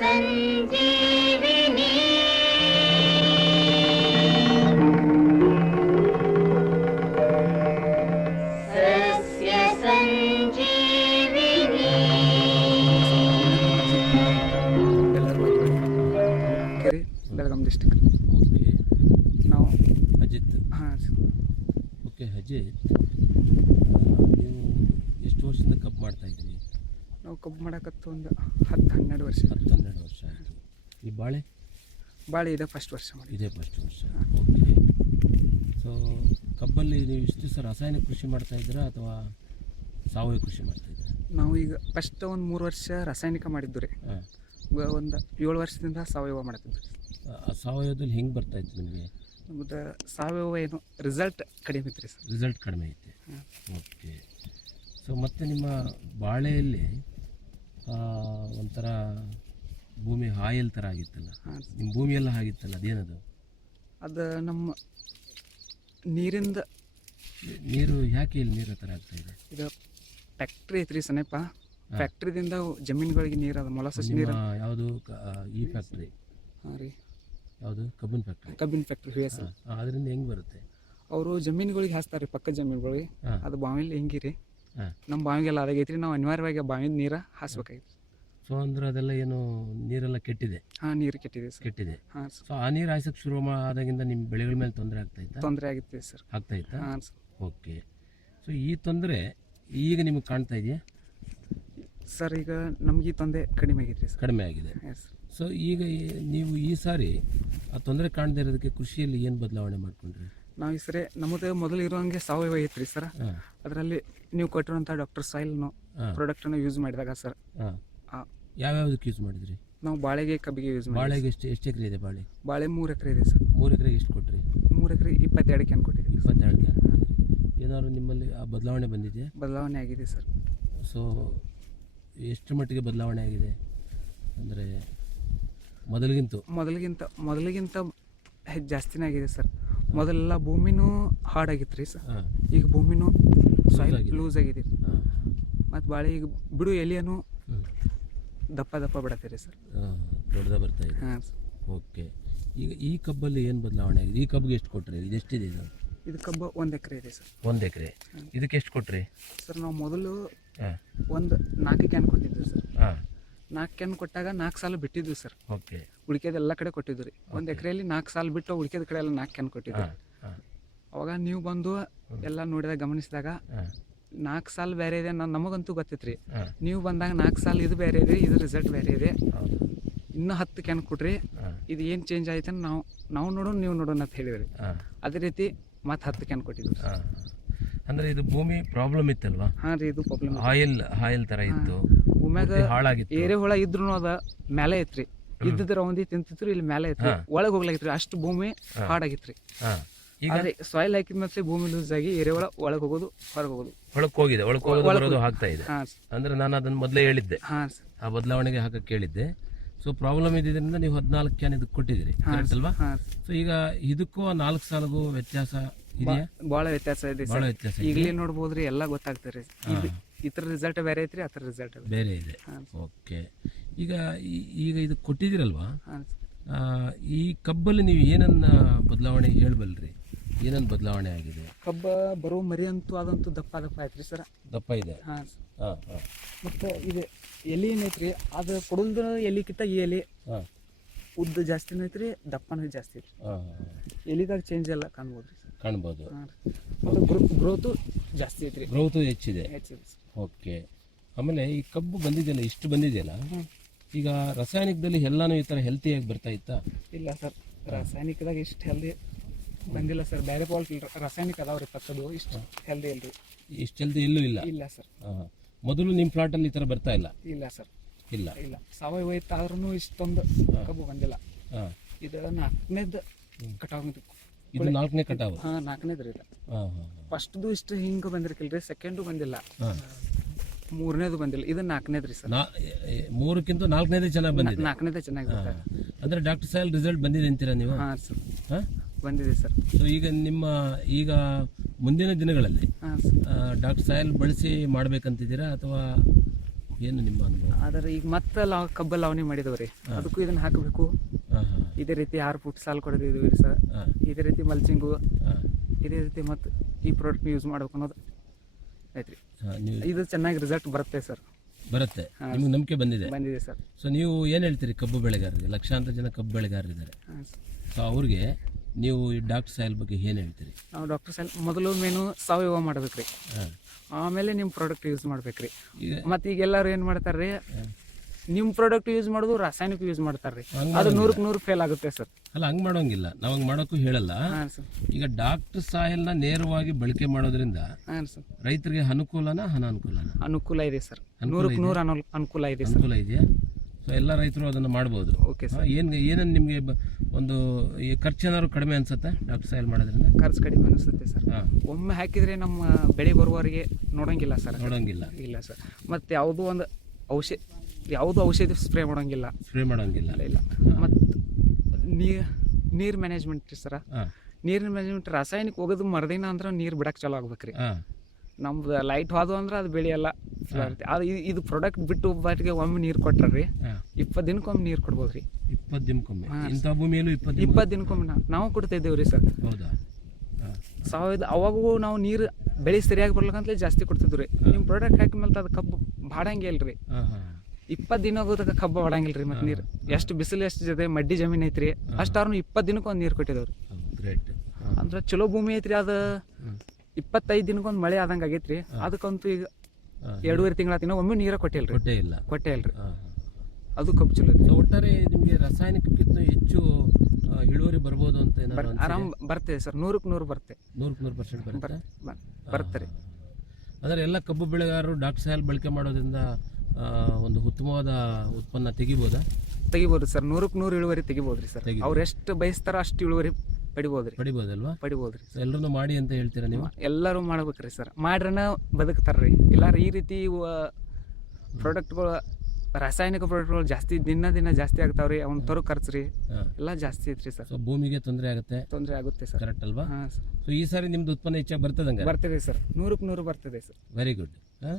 ಸಂಜೀವಿನಿ. ಸಸ್ಯ ಸಂಜೀವಿನಿ. ಎಲ್ಲರೂ ಕೆರೆ ಬೆಳಗಾಂ ಡಿಸ್ಟಿಕ್ ಓಕೆ. ನಾವು ಅಜಿತ್. ಹಾಂ ಓಕೆ ಅಜಿತ್. ನೀವು ಎಷ್ಟು ವರ್ಷದಿಂದ ಕಪ್ ಮಾಡ್ತಾ ಇದ್ದೀರಿ? ನಾವು ಕಬ್ಬು ಮಾಡಕತ್ತು ಒಂದು ಹತ್ತು ಹನ್ನೆರಡು ವರ್ಷ. ಹತ್ತು ಹನ್ನೆರಡು ವರ್ಷ ಆಯಿತು. ಈ ಬಾಳೆ? ಬಾಳೆ ಇದೆ ಫಸ್ಟ್ ವರ್ಷ ಮಾಡಿ ಇದೇ ಫಸ್ಟ್ ವರ್ಷ. ಓಕೆ ಸೊ ಕಬ್ಬಲ್ಲಿ ನೀವು ಇಷ್ಟು ದಿವಸ ರಾಸಾಯನಿಕ ಕೃಷಿ ಮಾಡ್ತಾ ಇದ್ದೀರಾ ಅಥವಾ ಸಾವಯವ ಕೃಷಿ ಮಾಡ್ತಾ ಇದ್ದೀರಾ? ನಾವು ಈಗ ಫಸ್ಟ್ ಒಂದು ಮೂರು ವರ್ಷ ರಾಸಾಯನಿಕ ಮಾಡಿದ್ದು ರೀ. ಹಾಂ. ಒಂದು ಏಳು ವರ್ಷದಿಂದ ಸಾವಯವ ಮಾಡ್ತಿದ್ವಿ ಆ ಸಾವಯವದಲ್ಲಿ ಹೆಂಗೆ ಬರ್ತಾ ಇತ್ತು ನಿಮಗೆ? ನಮ್ದು ಸಾವಯವ ಏನು ರಿಸಲ್ಟ್ ಕಡಿಮೆ ಐತ್ರಿ ಸರ್. ರಿಸಲ್ಟ್ ಕಡಿಮೆ ಐತೆ. ಓಕೆ ಸೊ ಮತ್ತು ನಿಮ್ಮ ಬಾಳೆಯಲ್ಲಿ ಒಂಥರ ಭೂಮಿ ಹಾಯಲ್ ಥರ ಆಗಿತ್ತಲ್ಲ. ಹಾಂ ನಿಮ್ಮ ಭೂಮಿಯೆಲ್ಲ ಆಗಿತ್ತಲ್ಲ ಅದೇನದು? ಅದು ನಮ್ಮ ನೀರಿಂದ ನೀರು ಯಾಕೆ ಇಲ್ಲಿ ನೀರು ಥರ ಆಗ್ತಾ ಇದೆ? ಇದು ಫ್ಯಾಕ್ಟ್ರಿ ಐತ್ರಿ ಸನೇಪ. ಫ್ಯಾಕ್ಟ್ರಿದಿಂದ ಜಮೀನುಗಳಿಗೆ ನೀರು ಅದು ಮೊಲಸಸ್ ನೀರು. ಯಾವುದು ಈ ಫ್ಯಾಕ್ಟ್ರಿ ಹಾಂ ರೀ. ಯಾವುದು? ಕಬ್ಬಿನ ಫ್ಯಾಕ್ಟ್ರಿ ಕಬ್ಬಿನ ಫ್ಯಾಕ್ಟ್ರಿ ಹೇಸ ಅದರಿಂದ ಹೆಂಗೆ ಬರುತ್ತೆ? ಅವರು ಜಮೀನುಗಳಿಗೆ ಹಾಸ್ತಾರೆ ಪಕ್ಕದ ಜಮೀನುಗಳಿಗೆ. ಅದು ಬಾವಿಲಿ ಹೆಂಗಿರಿ. ನಮ್ಮ ಬಾವಿಗೆಲ್ಲ ಅದಾಗೈತ್ರಿ ನಾವು ಅನಿವಾರ್ಯವಾಗಿ ಬಾವಿಯಿಂದ ನೀರು ಹಾಸ್ಬೇಕಾಗಿತ್ತು. ಸೊ ಅಂದ್ರೆ ಅದೆಲ್ಲ ಏನು ನೀರೆಲ್ಲ ಕೆಟ್ಟಿದೆ? ಹಾಂ ನೀರು ಕೆಟ್ಟಿದೆ ಸರ್. ಕೆಟ್ಟಿದೆ. ಹಾಂ ಸರ್. ಸೊ ಆ ನೀರು ಹಾಯ್ಸಕ್ಕೆ ಶುರು ಆದಾಗಿಂದ ನಿಮ್ಮ ಬೆಳೆಗಳ ಮೇಲೆ ತೊಂದರೆ ಆಗ್ತಾ ಇತ್ತಾ? ತೊಂದರೆ ಆಗುತ್ತೆ ಸರ್. ಆಗ್ತಾ ಇತ್ತು? ಹಾಂ ಸರ್. ಓಕೆ. ಸೊ ಈ ತೊಂದರೆ ಈಗ ನಿಮಗೆ ಕಾಣ್ತಾ ಇದೆಯಾ? ಸರ್ ಈಗ ನಮ್ಗೆ ಈ ತೊಂದರೆ ಕಡಿಮೆ ಆಗೈತ್ರಿ ಸರ್. ಕಡಿಮೆ ಆಗಿದೆ. ಎಸ್ ಸೊ ಈಗ ಈ- ನೀವು ಈ ಸಾರಿ ಆ ತೊಂದರೆ ಕಾಣದೇ ಇರೋದಕ್ಕೆ ಕೃಷಿಯಲ್ಲಿ ಏನು ಬದಲಾವಣೆ ಮಾಡ್ಕೊಂಡ್ರಿ? ನಾವು ಈ ಸರಿ ನಮ್ಮದು ಮೊದಲು ಇರೋಂಗೆ ಸಾವಯವ ಐತ್ರಿ ಸರ್. ಅದರಲ್ಲಿ ನೀವು ಕೊಟ್ಟಿರುವಂಥ ಡಾಕ್ಟರ್ ಸಾಯಿಲ್ನು ಪ್ರಾಡಕ್ಟ್ ಪ್ರಾಡಕ್ಟನ್ನು ಯೂಸ್ ಮಾಡಿದಾಗ ಸರ್. ಯಾವ್ಯಾವ್ದಕ್ಕೆ ಯೂಸ್ ಮಾಡಿದ್ರಿ? ನಾವು ಬಾಳೆಗೆ ಕಬ್ಬಿಗೆ ಯೂಸ್ ಮಾಡಿ ಬಾಳೆಗೆ ಎಷ್ಟು ಎಷ್ಟು ಎಕರೆ ಇದೆ ಬಾಳೆ? ಬಾಳೆ ಮೂರು ಎಕರೆ ಇದೆ ಸರ್. ಮೂರು ಎಕರೆಗೆ ಎಷ್ಟು ಕೊಟ್ರಿ? ಮೂರು ಎಕರೆ ಇಪ್ಪತ್ತೆರಡು ಕ್ಯಾನ್ ಕೊಟ್ಟಿದ್ದೀವಿ ಇಪ್ಪತ್ತೆರಡು ಕ್ಯಾನ್ ಏನಾದ್ರು ನಿಮ್ಮಲ್ಲಿ ಆ ಬದಲಾವಣೆ ಬಂದಿದೆ ಬದಲಾವಣೆ ಆಗಿದೆ ಸರ್. ಸೊ ಎಷ್ಟು ಮಟ್ಟಿಗೆ ಬದಲಾವಣೆ ಆಗಿದೆ? ಅಂದರೆ ಮೊದಲಿಗಿಂತ? ಮೊದಲಿಗಿಂತ ಮೊದಲಿಗಿಂತ ಹೆಚ್ಚು ಜಾಸ್ತಿನೇ ಆಗಿದೆ ಸರ್. ಮೊದಲೆಲ್ಲ ಭೂಮಿನೂ ಹಾರ್ಡಾಗಿತ್ತು ರೀ ಸರ್. ಈಗ ಭೂಮಿನೂ ಸಾಯಿಲ್. ಲೂಸ್ ಆಗಿದೆ ಮತ್ತು ಬಾಳೆ ಈಗ ಬಿಡು ಎಲೆಯನ್ನು ದಪ್ಪ ದಪ್ಪ ಬಿಡತ್ತೀರಿ ಸರ್. ದೊಡ್ಡದ ಬರ್ತಾ ಇದೆ. ಹಾಂ ಓಕೆ. ಈಗ ಈ ಕಬ್ಬಲ್ಲಿ ಏನು ಬದಲಾವಣೆ ಆಗಿದೆ? ಈ ಕಬ್ಬಿಗೆ ಎಷ್ಟು ಕೊಟ್ರಿ? ಇದು ಎಷ್ಟಿದೆ ಇದು? ಇದು ಕಬ್ಬು ಒಂದು ಎಕರೆ ಇದೆ ಸರ್. ಒಂದು ಎಕರೆ. ಇದಕ್ಕೆ ಎಷ್ಟು ಕೊಟ್ರಿ? ಸರ್ ನಾವು ಮೊದಲು ಒಂದು ನಾಲ್ಕು ಕ್ಯಾನ್ ಕೊಟ್ಟಿದ್ವಿ ಸರ್. ಹಾಂ. ನಾಲ್ಕು ಕೆನ್ ಕೊಟ್ಟಾಗ ನಾಲ್ಕು ಸಾಲ ಬಿಟ್ಟಿದ್ವಿ ಸರ್. ಓಕೆ. ಉಳಿಕೆದ ಎಲ್ಲ ಕಡೆ ಕೊಟ್ಟಿದ್ವಿ ರೀ. ಒಂದು ಎಕರೆಯಲ್ಲಿ ನಾಲ್ಕು ಸಾಲ ಬಿಟ್ಟು ಉಳಿಕೆದ ಕಡೆ ಎಲ್ಲ ನಾಲ್ಕು ಕೆನ್ ಕೊಟ್ಟಿದ್ವಿ ಅವಾಗ ನೀವು ಬಂದು ಎಲ್ಲ ನೋಡಿದಾಗ ಗಮನಿಸಿದಾಗ ನಾಲ್ಕು ಸಾಲ ಬೇರೆ ಇದೆ ನಾನು ನಮಗಂತೂ ಗೊತ್ತಿತ್ತು ರೀ ನೀವು ಬಂದಾಗ ನಾಲ್ಕು ಸಾಲ ಇದು ಬೇರೆ ಇದೆ ಇದು ರಿಸಲ್ಟ್ ಬೇರೆ ಇದೆ. ಇನ್ನೂ ಹತ್ತು ಕ್ಯಾನ್ ಕೊಡ್ರಿ ಇದು ಏನು ಚೇಂಜ್ ಆಯ್ತು ನಾವು ನಾವು ನೋಡೋಣ ನೀವು ನೋಡೋಣ ಅಂತ ಹೇಳಿದ್ರಿ. ಅದೇ ರೀತಿ ಮತ್ತೆ ಹತ್ತು ಕ್ಯಾನ್ ಕೊಟ್ಟಿದ್ವಿ ಅಂದ್ರೆ ಅಂದರೆ ಇದು ಭೂಮಿ ಪ್ರಾಬ್ಲಮ್ ಇತ್ತಲ್ವಾ? ಹಾಂ ರೀ ಇದು ಪ್ರಾಬ್ಲಮ್ ಆಯಿಲ್ ಆಯಿಲ್ ಥರ ಇತ್ತು. ಭೂಮ್ಯಾಗ ಹಾಳಾಗಿತ್ತು. ಏರೆ ಹುಳ ಇದ್ರು ಅದ ಮೇಲೆ ಐತ್ರಿ. ಇದ್ದಿದ್ರ ಒಂದಿ ತಿಂತಿದ್ರು ಇಲ್ಲಿ ಮೇಲೆ ಐತ್ರಿ. ಒಳಗ್ ಹೋಗ್ಲಾಗಿತ್ರಿ ಅಷ್ಟು ಭೂಮಿ ಹಾಡಾಗಿತ್ರಿ. ಈಗ? ಆದ್ರೆ ಸಾಯಿಲ್ ಹಾಕಿದ ಮತ್ತೆ ಭೂಮಿ ಲೂಸ್ ಆಗಿ ಏರೆ ಹುಳ ಒಳಗೆ ಹೋಗೋದು ಹೊರಗೆ ಹೋಗೋದು. ಒಳಕ್ಕೆ ಹೋಗಿದೆ ಒಳಕ್ಕೆ ಹೋಗೋದು ಬರೋದು ಆಗ್ತಾ ಇದೆ. ಅಂದ್ರೆ ನಾನು ಅದನ್ನ ಮೊದಲೇ ಹೇಳಿದ್ದೆ. ಆ ಬದಲಾವಣೆಗೆ ಹಾಕಕ್ಕೆ ಕೇಳಿದ್ದೆ. ಸೊ ಪ್ರಾಬ್ಲಮ್ ಇದ್ದಿದ್ರಿಂದ ನೀವು ಹದಿನಾಲ್ಕು ಕ್ಯಾನ್ ಇದಕ್ಕೆ ಕೊಟ್ಟಿದ್ದೀರಿ ಕರೆಕ್ಟ್ ಅಲ್ವಾ? ಸೊ ಈಗ ಇದಕ್ಕೂ ನಾಲ್ಕು ಸಾಲಗೂ ವ್ಯತ್ಯಾಸ ಇದೆಯಾ? ಬಹಳ ವ್ಯತ್ಯಾಸ ಇದೆ ಬಹಳ ವ್ಯತ್ಯಾಸ ಈಗಲೇ ನೋಡ್ಬೋದ್ರಿ ಎಲ್ಲ ಗೊತ್ತಾಗ್ತದೆ. ಇತರ ರಿಸಲ್ಟ್ ಬೇರೆ ಐತ್ರಿ ಆ ಥರ ರಿಸಲ್ಟ್ ಬೇರೆ. ಇದೆ. ಓಕೆ. ಈಗ ಈಗ ಇದು ಕೊಟ್ಟಿದ್ದೀರಲ್ವಾ? ಈ ಕಬ್ಬಲ್ಲಿ ನೀವು ಏನನ್ನ ಬದಲಾವಣೆ ಹೇಳಬಲ್ರಿ? ಏನನ್ನ ಬದಲಾವಣೆ ಆಗಿದೆ? ಕಬ್ಬ ಬರೋ ಮರಿ ಅಂತೂ ಅದಂತೂ ದಪ್ಪ ದಪ್ಪ ಐತ್ರಿ ಸರ್. ದಪ್ಪ ಇದೆ? ಹಾಂ ಮತ್ತು ಇದು ಎಲೆ ಏನೈತ್ರಿ ಅದು ಕೊಡಲ್ದ ಎಲಿಕಿಂತ ಈ ಎಲೆ ಹಾಂ. ಉದ್ದ ಜಾಸ್ತಿನೂ ಐತ್ರಿ ದಪ್ಪನೂ ಜಾಸ್ತಿ ಐತ್ರಿ. ಹಾಂ ಎಲಿದಾಗ ಚೇಂಜ್ ಎಲ್ಲ ಕಾಣ್ಬೋದು ಕಾಣ್ಬೋದು. ಮತ್ತು ಗ್ರೋ ಗ್ರೋತು ಜಾಸ್ತಿ ಐತ್ರಿ. ಗ್ರೋತು ಹೆಚ್ಚಿದೆ. ಹೆಚ್ಚಿದೆ ಓಕೆ. ಆಮೇಲೆ ಈ ಕಬ್ಬು ಬಂದಿದೆಯಲ್ಲ ಇಷ್ಟು ಬಂದಿದೆಯಲ್ಲ ಈಗ ರಾಸಾಯನಿಕದಲ್ಲಿ ಎಲ್ಲಾನು ಈ ಥರ ಹೆಲ್ತಿಯಾಗಿ ಬರ್ತಾ ಇತ್ತಾ? ಇಲ್ಲ ಸರ್ ರಾಸಾಯನಿಕದಾಗ ಇಷ್ಟು ಹೆಲ್ದಿ ಬಂದಿಲ್ಲ ಸರ್. ಬೇರೆ ಪಾಲ್ಟ್ ರಾಸಾಯನಿಕ ಅದಾವ್ರಿ ಪಕ್ಕದು ಇಷ್ಟು ಹೆಲ್ದಿ ಇಲ್ರಿ. ಇಷ್ಟು ಹೆಲ್ದಿ ಇಲ್ಲೂ ಇಲ್ಲ? ಇಲ್ಲ ಸರ್. ಮೊದಲು ನಿಮ್ಮ ಪ್ಲಾಟಲ್ಲಿ ಈ ಥರ ಬರ್ತಾ ಇಲ್ಲ? ಇಲ್ಲ ಸರ್. ಇಲ್ಲ. ಇಲ್ಲ. ಸಾವಯವ ಇತ್ತು ಆದ್ರೂ ಇಷ್ಟೊಂದು ಕಬ್ಬು ಬಂದಿಲ್ಲ. ಹಾಂ. ಇದು ನಾಲ್ಕನೇದು ಕಟಾವ್ ಇದು ನಾಲ್ಕನೇ ಕಟಾವ್ ಹಾಂ ನಾಲ್ಕನೇದ್ರಿ ಇದು. ಫಸ್ಟ್ದು ಇಷ್ಟು ಹಿಂಗೆ ಬಂದಿರ್ಕಿಲ್ರಿ ಸೆಕೆಂಡು ಬಂದಿಲ್ಲ. ಮೂರನೇದು ಬಂದಿಲ್ಲ. ಇದು ನಾಲ್ಕನೇದು ರೀ ಸರ್. ನಾ ಮೂರಕ್ಕಿಂತ ನಾಲ್ಕನೇದೇ ಚೆನ್ನಾಗಿ ಬಂದಿದೆ. ನಾಲ್ಕನೇದೇ ಚೆನ್ನಾಗಿ ಬರ್ತಾರೆ ಅಂದ್ರೆ ಡಾಕ್ಟರ್ ಸಾಹೇಬ್ ರಿಸಲ್ಟ್ ಬಂದಿದೆ ಅಂತೀರಾ ನೀವು? ಹಾಂ ಸರ್. ಹಾಂ? ಬಂದಿದೆ ಸರ್. ಸೊ ಈಗ ನಿಮ್ಮ ಈಗ ಮುಂದಿನ ದಿನಗಳಲ್ಲಿ ಹಾಂ ಸರ್. ಡಾಕ್ಟರ್ ಸಾಹೇಲ್ ಬಳಸಿ ಮಾಡ್ಬೇಕಂತಿದ್ದೀರಾ ಅಥವಾ ಏನು ನಿಮ್ಮ ಅನುಭವ? ಆದ್ರೆ ಈಗ ಮತ್ತೆ ಲಾವ್ ಕಬ್ಬ ಲಾವಣಿ ಮಾಡಿದವ್ರಿ. ಅದಕ್ಕೂ ಇದನ್ನ ಹಾಕಬೇಕು. ಹಾಂ ಹಾಂ. ಇದೇ ರೀತಿ ಆರು ಫುಟ್ ಸಾಲು ಕೊಡೋದಿದ್ವಿ ಸರ್. ಹಾಂ. ಇದೇ ರೀತಿ ಮಲ್ಚಿಂಗು. ಹಾಂ. ಇದೇ ರೀತಿ ಮತ್ತೆ ಈ ಪ್ರಾಡಕ್ಟ್ ಯೂಸ್ ಮಾಡ್ಬೇಕು ಅನ್ನೋದು ನೀವು ಇದು ಚೆನ್ನಾಗಿ ರಿಸಲ್ಟ್ ಬರುತ್ತೆ ಸರ್ ಬರುತ್ತೆ. ನಿಮ್ಗೆ ನಂಬಿಕೆ ಬಂದಿದೆ. ಬಂದಿದೆ ಸರ್ ಸೊ ನೀವು ಏನು ಹೇಳ್ತೀರಿ ಕಬ್ಬು ಬೆಳೆಗಾರರಿಗೆ? ಲಕ್ಷಾಂತರ ಜನ ಕಬ್ಬು ಬೆಳೆಗಾರರಿದ್ದಾರೆ ಸೊ ಅವ್ರಿಗೆ ನೀವು ಈ ಡಾಕ್ಟರ್ ಸಾಯಿಲ್ ಬಗ್ಗೆ ಏನು ಹೇಳ್ತೀರಿ? ನಾವು ಡಾಕ್ಟರ್ ಸೈಲ್ ಮೊದಲು ಮೇನು ಸಾವಯವ ಮಾಡ್ಬೇಕ್ರಿ. ಆಮೇಲೆ ನಿಮ್ಮ ಪ್ರಾಡಕ್ಟ್ ಯೂಸ್ ಮಾಡ್ಬೇಕ್ರಿ. ಮತ್ತು ಈಗ ಎಲ್ಲರೂ ಏನು ಮಾಡ್ತಾರ್ರಿ? ನಿಮ್ಮ ಪ್ರಾಡಕ್ಟ್ ಯೂಸ್ ಮಾಡೋದು ರಾಸಾಯನಿಕ ಯೂಸ್ ಮಾಡ್ತಾರ್ರಿ. ಅದು ನೂರಕ್ಕೆ ನೂರು ಫೇಲ್ ಆಗುತ್ತೆ ಸರ್. ಅಲ್ಲ ಹಂಗೆ ಮಾಡೋಂಗಿಲ್ಲ. ನಾವು ಹಂಗೆ ಮಾಡೋಕ್ಕೂ ಹೇಳಲ್ಲ. ಹಾಂ ಸರ್. ಈಗ ಡಾಕ್ಟರ್ ಸಾಯಿಲ್ನ ನೇರವಾಗಿ ಬಳಕೆ ಮಾಡೋದ್ರಿಂದ ಹಾಂ ಸರ್. ರೈತರಿಗೆ ಅನುಕೂಲನ ಅನಾನುಕೂಲನ? ಅನುಕೂಲ ಇದೆ ಸರ್. ನೂರಕ್ಕೆ ನೂರು ಅನು ಅನುಕೂಲ ಇದೆ ಸರ್. ಅನುಕೂಲ ಇದೆಯಾ? ಸೊ ಎಲ್ಲ ರೈತರು ಅದನ್ನು ಮಾಡ್ಬೋದು. Okay sir. ಏನು ಏನನ್ನ ನಿಮಗೆ ಒಂದು ಈ ಖರ್ಚೇನಾದ್ರು ಕಡಿಮೆ ಅನ್ಸುತ್ತೆ ಡಾಕ್ಟರ್ ಸಾಯಲ್ ಮಾಡೋದ್ರಿಂದ? ಖರ್ಚು ಕಡಿಮೆ ಅನಿಸುತ್ತೆ ಸರ್. ಹಾಂ. ಒಮ್ಮೆ ಹಾಕಿದರೆ ನಮ್ಮ ಬೆಳೆ ಬರುವವರಿಗೆ ನೋಡೋಂಗಿಲ್ಲ ಸರ್. ನೋಡೋಂಗಿಲ್ಲ. ಇಲ್ಲ ಸರ್. ಮತ್ತು ಯಾವುದೋ ಒಂದು ಔಷಧಿ ಯಾವುದೋ ಔಷಧಿ ಸ್ಪ್ರೇ ಮಾಡೋಂಗಿಲ್ಲ. ಸ್ಪ್ರೇ ಮಾಡೋಂಗಿಲ್ಲ. ಇಲ್ಲ ಮತ್ತು ನೀರು ನೀರು ಮ್ಯಾನೇಜ್ಮೆಂಟ್ ಸರ. ಹಾಂ. ನೀರಿನ ಮ್ಯಾನೇಜ್ಮೆಂಟ್ ರಾಸಾಯನಿಕ ಹೋಗೋದು ಮರದಿನ ಅಂದ್ರೆ ನೀರು ಬಿಡಕ್ಕೆ ಚಲೋ ಆಗ್ಬೇಕ್ರಿ. ರೀ ನಮ್ದು ಲೈಟ್ ಹೋದು ಅಂದ್ರೆ ಅದು ಬೆಳೆಯಲ್ಲ. ಅದು ಇದು ಪ್ರಾಡಕ್ಟ್ ಬಿಟ್ಟು ಬಾಟಿಗೆ ಒಮ್ಮೆ ನೀರು ಕೊಟ್ರಿ ಇಪ್ಪತ್ತು ದಿನಕ್ಕೊಮ್ಮೆ ನೀರು ಕೊಡ್ಬೋದು ರೀ. ಇಪ್ಪತ್ತು ದಿನಕ್ಕೊಮ್ಮೆ. ಇಂಥ ಭೂಮಿಯಲ್ಲೂ ಇಪ್ಪತ್ತು ಇಪ್ಪತ್ತು ದಿನಕ್ಕೊಮ್ಮೆ ನಾವು ಕೊಡ್ತಾ ಕೊಡ್ತಿದ್ದೇವೆ ರೀ ಸರ್. ಹೌದಾ? ಸಾವಯವ ಅವಾಗೂ ನಾವು ನೀರು ಬೆಳೆ ಸರಿಯಾಗಿ ಬರ್ಲಕ್ಕಂತಲೇ ಜಾಸ್ತಿ ಕೊಡ್ತಿದ್ವಿ ರೀ. ನಿಮ್ಮ ಪ್ರಾಡಕ್ಟ್ ಹಾಕಿ ಮೇಲೆ ಅದು ಕಬ್ಬು ಬಾಡಂಗೆ ಇಲ್ರಿ. ಇಪ್ಪತ್ತು ದಿನ ಹೋಗೋದಕ್ಕೆ ಕಬ್ಬು ಬಾಡಂಗಿಲ್ಲ ರೀ ಮತ್ತು ನೀರು. ಎಷ್ಟು ಬಿಸಿಲು ಎಷ್ಟು ಜೊತೆ ಮಡ್ಡಿ ಜಮೀನು ಐತ್ರಿ. ಅಷ್ಟಾರು ಇಪ್ಪತ್ತು ದಿನಕ್ಕೆ ಒಂದು ನೀರು ಕೊಟ್ಟಿದವ್ರಿ. ಅಂದ್ರೆ ಚಲೋ ಭೂಮಿ ಐತ್ರಿ ಅದು. ಇಪ್ಪತ್ತೈದು ದಿನಕ್ಕೊಂದು ಮಳೆ ಆದಂಗೆ ಆಗೈತ್ರಿ. ಅದಕ್ಕಂತೂ ಈಗ ಎರಡೂವರೆ ತಿಂಗಳ ಒಮ್ಮೆ ನೀರ ಕೊಟ್ಟಿಲ್ರಿ. ಕೊಟ್ಟೇ ಇಲ್ಲ. ಕೊಟ್ಟೆ ಇಲ್ರಿ. ಅದು ಕಬ್ಬು ಚಲೋ ಐತ್ರಿ. ಒಟ್ಟಾರೆ ನಿಮಗೆ ರಾಸಾಯನಿಕಕ್ಕಿಂತ ಹೆಚ್ಚು ಇಳುವರಿ ಬರ್ಬೋದು ಅಂತ ಏನಾದ್ರು ಆರಾಮ್ ಬರ್ತದೆ ಸರ್. ನೂರಕ್ಕೆ ನೂರು ಬರುತ್ತೆ ನೂರಕ್ಕೆ ನೂರು ಪರ್ಸೆಂಟ್ ಬರುತ್ತೆ? ಬರ್- ಅಂದ್ರೆ ಎಲ್ಲ ಕಬ್ಬು ಬೆಳೆಗಾರರು ಡಾಕ್ಟರ್ ಸಾಯಲ್ ಬಳಕೆ ಮಾಡೋದ್ರಿಂದ ಒಂದು ಉತ್ತಮವಾದ ಉತ್ಪನ್ನ ತೆಗಿಬೋದಾ? ತೆಗಿಬೋದು ಸರ್. ನೂರಕ್ಕೆ ನೂರು ಇಳುವರಿ ತೆಗಿಬೋದು ರೀ ಸರ್. ಅವ್ರು ಎಷ್ಟು ಬಯಸ್ತಾರ ಅಷ್ಟು ಇಳುವರಿ ಪಡಿಬೋದು ರೀ ಪಡಿಬೋದಲ್ವಾ? ಪಡಿಬೋದು ರೀ ಎಲ್ಲರನ್ನು ಮಾಡಿ ಅಂತ ಹೇಳ್ತೀರಾ ನೀವು? ಎಲ್ಲರೂ ಮಾಡ್ಬೇಕ್ರಿ ಸರ್. ಮಾಡ್ರನ ಬದುಕ್ತಾರ್ರಿ. ಇಲ್ಲಾರ ಈ ರೀತಿ ಪ್ರಾಡಕ್ಟ್ಗಳು ರಾಸಾಯನಿಕ ಪ್ರಾಡಕ್ಟ್ಗಳು ಜಾಸ್ತಿ ದಿನ ದಿನ ಜಾಸ್ತಿ ಆಗ್ತಾವ್ರಿ. ಅವ್ನ ತರೋ ಖರ್ಚು ರೀ ಹಾಂ. ಎಲ್ಲ ಜಾಸ್ತಿ ಐತ್ರಿ ಸರ್. ಸೊ ಭೂಮಿಗೆ ತೊಂದರೆ ಆಗುತ್ತೆ? ತೊಂದರೆ ಆಗುತ್ತೆ ಸರ್. ಕರೆಕ್ಟ್ ಅಲ್ವಾ? ಹಾಂ ಸರ್. ಸೊ ಈ ಸಾರಿ ನಿಮ್ದು ಉತ್ಪನ್ನ ಹೆಚ್ಚಾಗಿ ಬರ್ತದಂಗ ಬರ್ತದೆ ಸರ್. ನೂರಕ್ಕೆ ನೂರು ಬರ್ತದೆ ಸರ್. ವೆರಿ ಗುಡ್ ಹಾಂ?